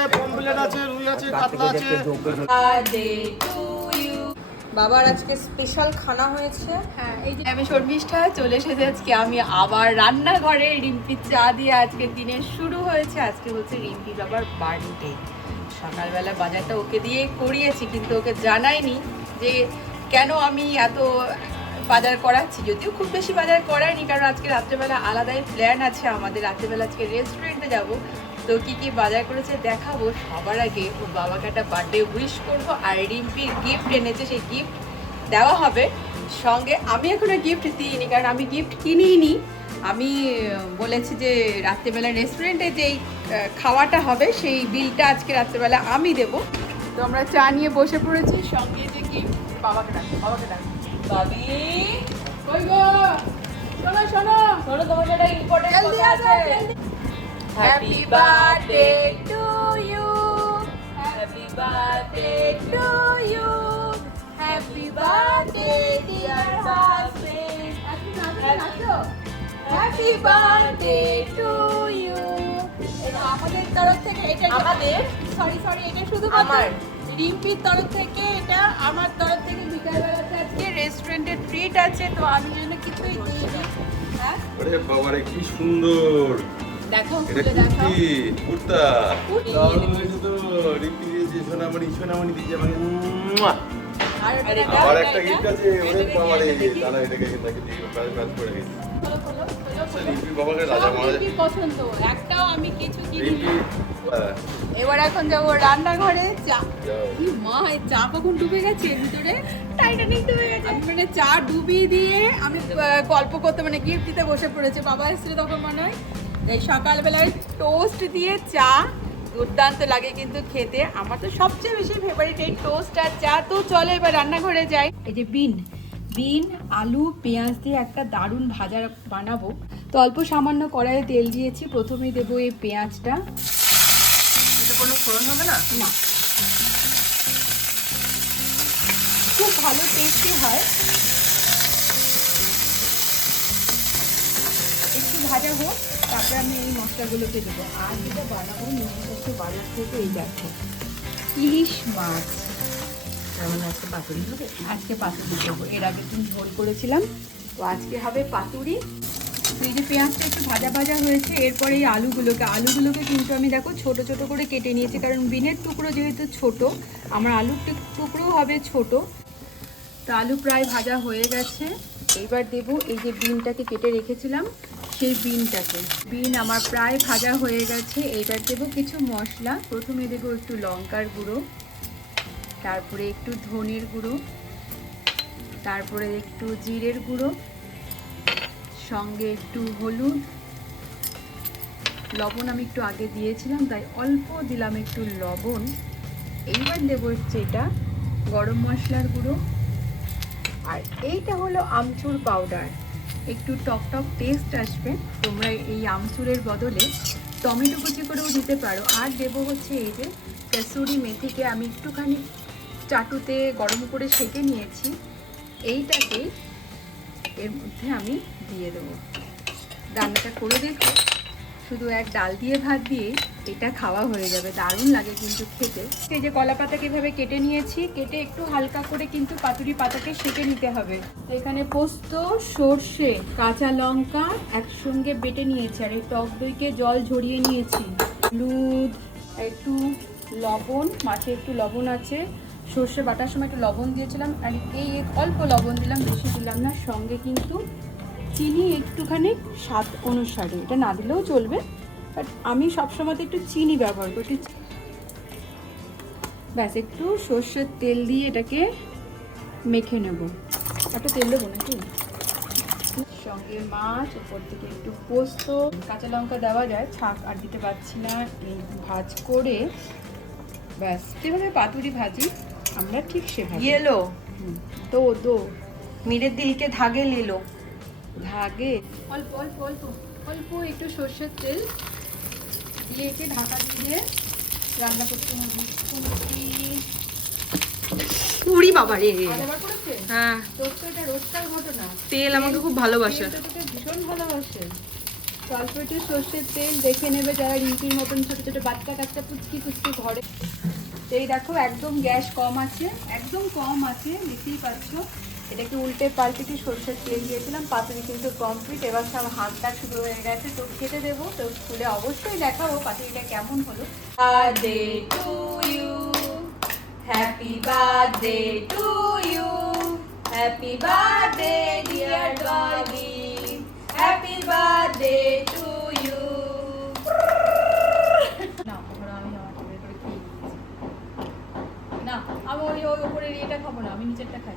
আছে পমপ্লেট আছে রুই আছে কাতলা আছে। বাবার আজকে স্পেশাল খানা হয়েছে। হ্যাঁ এই যে আমি শর্মিষ্ঠা চলে এসেছে আজকে আমি আবার রান্নাঘরে রিম্পির চা দিয়ে আজকে দিনের শুরু হয়েছে। আজকে হচ্ছে রিম্পি বাবার বার্থডে। সকালবেলা বাজারটা ওকে দিয়ে করিয়েছি কিন্তু ওকে জানাইনি যে কেন আমি এত বাজার করাচ্ছি। যদিও খুব বেশি বাজার করাইনি কারণ আজকে রাত্রেবেলা আলাদাই প্ল্যান আছে। আমাদের রাত্রেবেলা আজকে রেস্টুরেন্টে যাব। তো কি কি বাজার করেছে দেখাবো সবার আগে। ওর বাবাকে একটা বার্থডে উইশ করব আর রিম্পির গিফট এনেছে সেই গিফট দেওয়া হবে। সঙ্গে আমি এখনও গিফট দিইনি কারণ আমি গিফট কিনিই নি আমি বলেছি যে রাত্রেবেলা রেস্টুরেন্টে যেই খাওয়াটা হবে সেই বিলটা আজকে রাত্রেবেলা আমি দেব। তো আমরা চা নিয়ে বসে পড়েছি সঙ্গে যে গিফট বাবাকে ডাকো বাবাকে ডাকো। বাবি! কই গো? শোনো শোনো। শোনো তোমার একটা ইম্পর্টেন্ট কথা আছে। Happy birthday to you happy birthday to you. Happy birthday, dear husband. Happy birthday to you. আমাদের তরফ থেকে এটা আমাদের? সরি সরি এটা শুধু আমার। রিম্পির তরফ থেকে এটা আমার তরফ থেকে বিকালবেলাতে আজকে রেস্টুরেন্টের ট্রিট আছে তো আমি জন্য কিছুই দিইনি হ্যাঁ আরে বাবারে কি সুন্দর খুলে দেখাও। কুর্তা। আর একটা গিফট আছে ওরে এটাকে দিয়ে কাজ কাজ করে গেছি এবার এখন যাব রান্নাঘরে চা। কি মা এই চা কখন ডুবে গেছে ভিতরে? টাইটানিক ডুবে গেছে। আমি মানে চা ডুবিয়ে দিয়ে আমি গল্প করতে মানে গিফট দিতে বসে পড়েছে। বাবা এসেছিল তখন মনে হয়। সকালবেলায় টোস্ট দিয়ে চা দুর্দান্ত লাগে কিন্তু খেতে। আমার তো সবচেয়ে বেশি ফেভারিট এই টোস্ট আর চা। তো চলো এবার রান্নাঘরে যাই। এই যে বিন বিন আলু পেঁয়াজ দিয়ে একটা দারুণ ভাজা বানাবো। তো অল্প সামান্য কড়াইয়ে তেল দিয়েছি। প্রথমেই দেবো এই পেঁয়াজটা। এটা কোনো ফোড়ন হবে না? না। খুব ভালো টেস্টি হয়। একটু ভাজা হোক। তারপরে আমি এই মশলাগুলোকে দেবো। আর যেটা বানাবো নিয়ে এসেছে বাজার থেকে এই দেখো, ইলিশ মাছ। তার মানে আজকে পাতুরি হবে? আজকে পাতুরি দেবো। এর আগে তুমি ঝোল করেছিলাম। তো আজকে হবে পাতুরি। এই যে পেঁয়াজটা একটু ভাজা ভাজা হয়েছে, এরপরে এই আলুগুলোকে আলুগুলোকে কিন্তু আমি দেখো ছোট ছোট করে কেটে নিয়েছি, কারণ বিনের টুকরো যেহেতু ছোট, আমার আলুর টুক- টুকরোও হবে ছোট। তো আলু প্রায় ভাজা হয়ে গেছে। এইবার দেব এই যে বিনটাকে কেটে রেখেছিলাম। সেই বিনটাকে। বিন আমার প্রায় ভাজা হয়ে গেছে এইবার দেবো কিছু মশলা। প্রথমে দেবো একটু লঙ্কার গুঁড়ো, তারপরে একটু ধনের গুঁড়ো, তারপরে একটু জিরের গুঁড়ো, সঙ্গে একটু হলুদ। লবণ আমি একটু আগে দিয়েছিলাম, তাই অল্প দিলাম একটু লবণ। এইবার দেবো হচ্ছে এটা গরম মশলার গুঁড়ো। আর এইটা হলো আমচুর পাউডার। একটু টক টক টেস্ট আসবে। তোমরা এই আমচুরের বদলে টমেটো কুচি করেও দিতে পারো। আর দেবো হচ্ছে এই যে কাসুরি মেথিকে আমি একটুখানি চাটুতে গরম করে সেঁকে নিয়েছি। এইটাকে এর মধ্যে আমি দিয়ে দেবো। রান্নাটা করে দেখো। শুধু এক ডাল দিয়ে ভাত দিয়ে এটা খাওয়া হয়ে যাবে, দারুণ লাগে কিন্তু খেতে। এই যে কলা পাতাকে এভাবে কেটে নিয়েছি, কেটে একটু হালকা করে কিন্তু পাতুরি পাতাকে সেঁকে নিতে হবে। এখানে পোস্ত, সর্ষে, কাঁচা লঙ্কা একসঙ্গে বেটে নিয়েছি, আর এই টক দইকে জল ঝরিয়ে নিয়েছি। হলুদ, একটু লবণ, মাছে একটু লবণ আছে। সর্ষে বাটার সময় একটু লবণ দিয়েছিলাম, আর এই অল্প লবণ দিলাম, বেশি দিলাম না, সঙ্গে কিন্তু চিনি একটুখানি স্বাদ অনুসারে। এটা না দিলেও চলবে বাট আমি সবসময় একটু চিনি ব্যবহার করি। ব্যাস একটু সর্ষের তেল দিয়ে এটাকে মেখে নেব। একটা তেল দেবো নাকি? সঙ্গে মাছ ওপর থেকে একটু পোস্ত কাঁচা লঙ্কা দেওয়া যায় ছাক আর দিতে পারছি না এই ভাজ করে। ব্যাস যেভাবে পাতুরি ভাজি আমরা ঠিক সেভাবে। এলো তো দো মেরে দিলকে ধাগে লেলো ধাগে। অল্প অল্প অল্প অল্প একটু সর্ষের তেল দিয়ে একে ঢাকা দিয়ে রান্না করতে হবে। কুমড়ি। উড়ি বাবা রে। হ্যাঁ। তোর তো এটা রোজকার ঘটনা। তেল আমাকে খুব ভালোবাসে। ভীষণ ভালোবাসে। অল্প একটু সর্ষের তেল দেখে নেবে যারা রিঙ্কির মতন ছোট ছোট বাচ্চা কাচ্চা পুচকি পুচকি ঘরে। এই দেখো একদম গ্যাস কম আছে একদম কম আছে দেখতেই পাচ্ছ। এটাকে উল্টে পাল্টে একটু সর্ষের তেল দিয়েছিলাম, পাতুরি কিন্তু কমপ্লিট এবার সব হাতটা শুরু হয়ে গেছে, তো খেতে দেবো। তো স্কুলে অবশ্যই দেখাবো পাতুরিটা কেমন হলো। To you happy birthday to you happy birthday dear Dolly happy birthday to you না আমি ওই ওপরের এটা খাব না, আমি নিচেরটা খাই।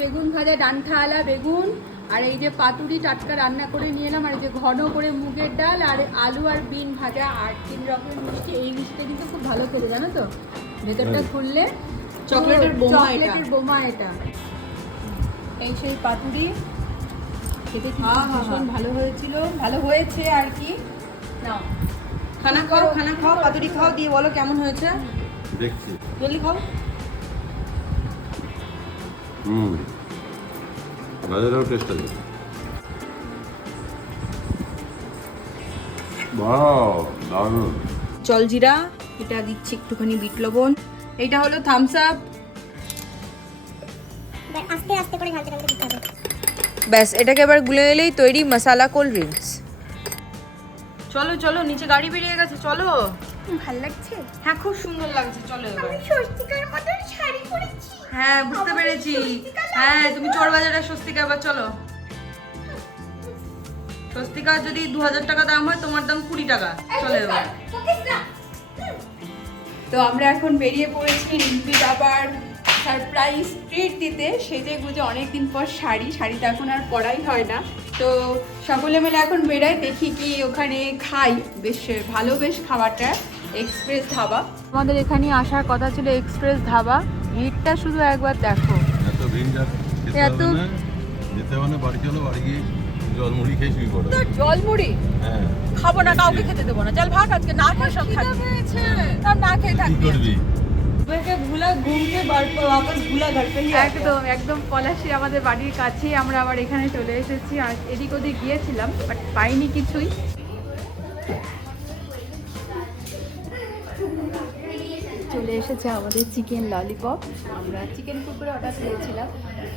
বেগুন ভাজা ডান্ঠা আলা বেগুন আর এই যে পাতুরি টাটকা রান্না করে নিয়ে এলাম আর এই যে ঘন করে মুগের ডাল আর আলু আর বিন ভাজা আর তিন রকমের মিষ্টি। এই মিষ্টিটা কিন্তু খুব ভালো খেতে জানো তো? ভেতরটা খুললে চকলেটের বোমা এটা। চকলেটের বোমা এটা। এই সেই পাতুরি খেতে কিন্তু ভীষণ ভালো হয়েছিল। ভালো হয়েছে আর কি। না খানা খাও খানা খাও পাতুরি খাও দিয়ে বলো কেমন হয়েছে। দেখছি। জলদি খাও। হুম। গাজরেও টেস্ট আছে। বাহ দারুণ। জলজিরা এটা দিচ্ছি একটুখানি বিট লবণ। এটা হলো থামস আপ আস্তে আস্তে করে ঢালতে ঢালতে ব্যাস এটাকে এবার গুলে এলেই তৈরি মশালা কোল্ড ড্রিঙ্কস। চলো চলো নিচে গাড়ি বেরিয়ে গেছে চলো। ভালো লাগছে? হ্যাঁ খুব সুন্দর লাগছে চলো এবার। স্বস্তিকার মতন শাড়ি পরেছি। হ্যাঁ বুঝতে পেরেছি। হ্যাঁ তুমি চোর বাজারে স্বস্তিকা এবার চলো। স্বস্তিকা যদি দু হাজার টাকা দাম হয় তোমার দাম কুড়ি টাকা। চলো এবার। তো আমরা এখন বেরিয়ে পড়েছি রিম্পির আবার সারপ্রাইজ ট্রিট দিতে। সেজে গুজে অনেকদিন পর শাড়ি শাড়ি তো এখন আর পরাই হয় না। তো সকলে মিলে এখন বেরাই দেখি কি ওখানে খাই। বেশ ভালো বেশ খাবারটা এক্সপ্রেস ধাবা। আমাদের এখানে আসার কথা ছিল এক্সপ্রেস ধাবা। ভিড়টা শুধু একবার দেখো। এত যেতে হবে না। বাড়ি চলো বাড়ি গিয়ে জল মুড়ি খেয়ে শুয়ে পড়ো। জলমুড়ি? হ্যাঁ। খাব না কাউকে খেতে দেবো না। চল ভাগ আজকে না খেয়ে সব খাবি না খেয়ে থাকবি सुबह के भूला घूम के bar- वापस भूला घर पे ही आ गया। একদম একদম পলাশি আমাদের বাড়ির কাছেই আমরা আবার এখানে চলে এসেছি আর এদিক ওদিক গিয়েছিলাম বাট পাইনি কিছুই চলে এসেছে আমাদের চিকেন ললিপপ আমরা চিকেন কুকুরে অর্ডার দিয়েছিলাম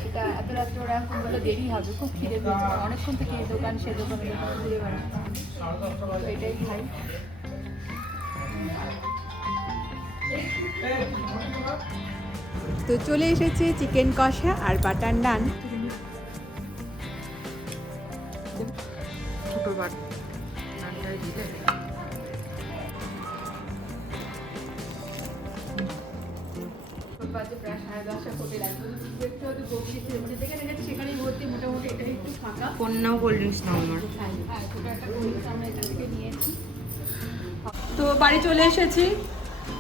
সেটা এত রাত্রে ওরা এখন বলে দেরি হবে খুব খিদে পেয়েছে অনেকক্ষণ থেকে এই দোকান সে দোকানে দোকানে ঘুরে বেড়াচ্ছি তো এটাই খাই তো চলে এসেছে চিকেন কষা আর বাটার নান। ছোট বার নানটাই দিলে। বাজে প্রায় সাড়ে দশটা কোটি লাগবে একটু হয়তো বসে যেখানে গেছে সেখানেই ভর্তি মোটামুটি এটা একটু ফাঁকা। কন্যাও কোল্ড ড্রিঙ্কস নাও আমার। হ্যাঁ একটা কোল্ড আমরা এখান থেকে নিয়েছি। তো বাড়ি চলে এসেছি।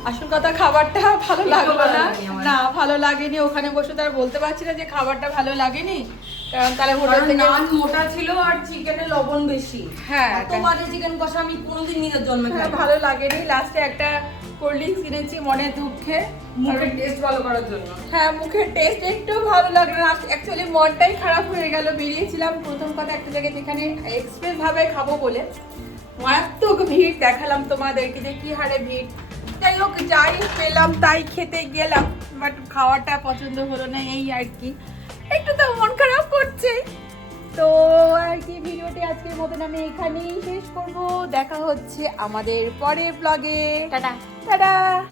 আসল কথা খাবারটা ভালো লাগল না। না ভালো লাগেনি। ওখানে বসে তার বলতে পারছি না যে খাবারটা ভালো লাগেনি। কারণ তাহলে হোটেল থেকে নান মোটা ছিল আর চিকেনের লবণ বেশি। হ্যাঁ চিকেন কষা আমি কোনোদিন নিজের জন্মে হ্যাঁ, খাই ভালো লাগেনি। লাস্টে একটা কোল্ড ড্রিঙ্কস কিনেছি মনে দুঃখে। মুখের টেস্ট ভালো করার জন্য। হ্যাঁ মুখের টেস্ট একটু ভালো লাগল না। অ্যাকচুয়ালি মনটাই খারাপ হয়ে গেল। বেরিয়েছিলাম প্রথম কথা একটা জায়গায় যেখানে এক্সপ্রেস ভাবে খাব বলে। মারাত্মক ভিড় দেখালাম তোমাদেরকে যে কি হারে ভিড়। যাই হোক যাই পেলাম তাই খেতে গেলাম বাট খাওয়াটা পছন্দ হলো না এই আর কি। একটু তো মন খারাপ করছে। তো আর কি ভিডিওটি আজকের মতন আমি এখানেই শেষ করব। দেখা হচ্ছে আমাদের পরের ব্লগে টাটা। টাটা।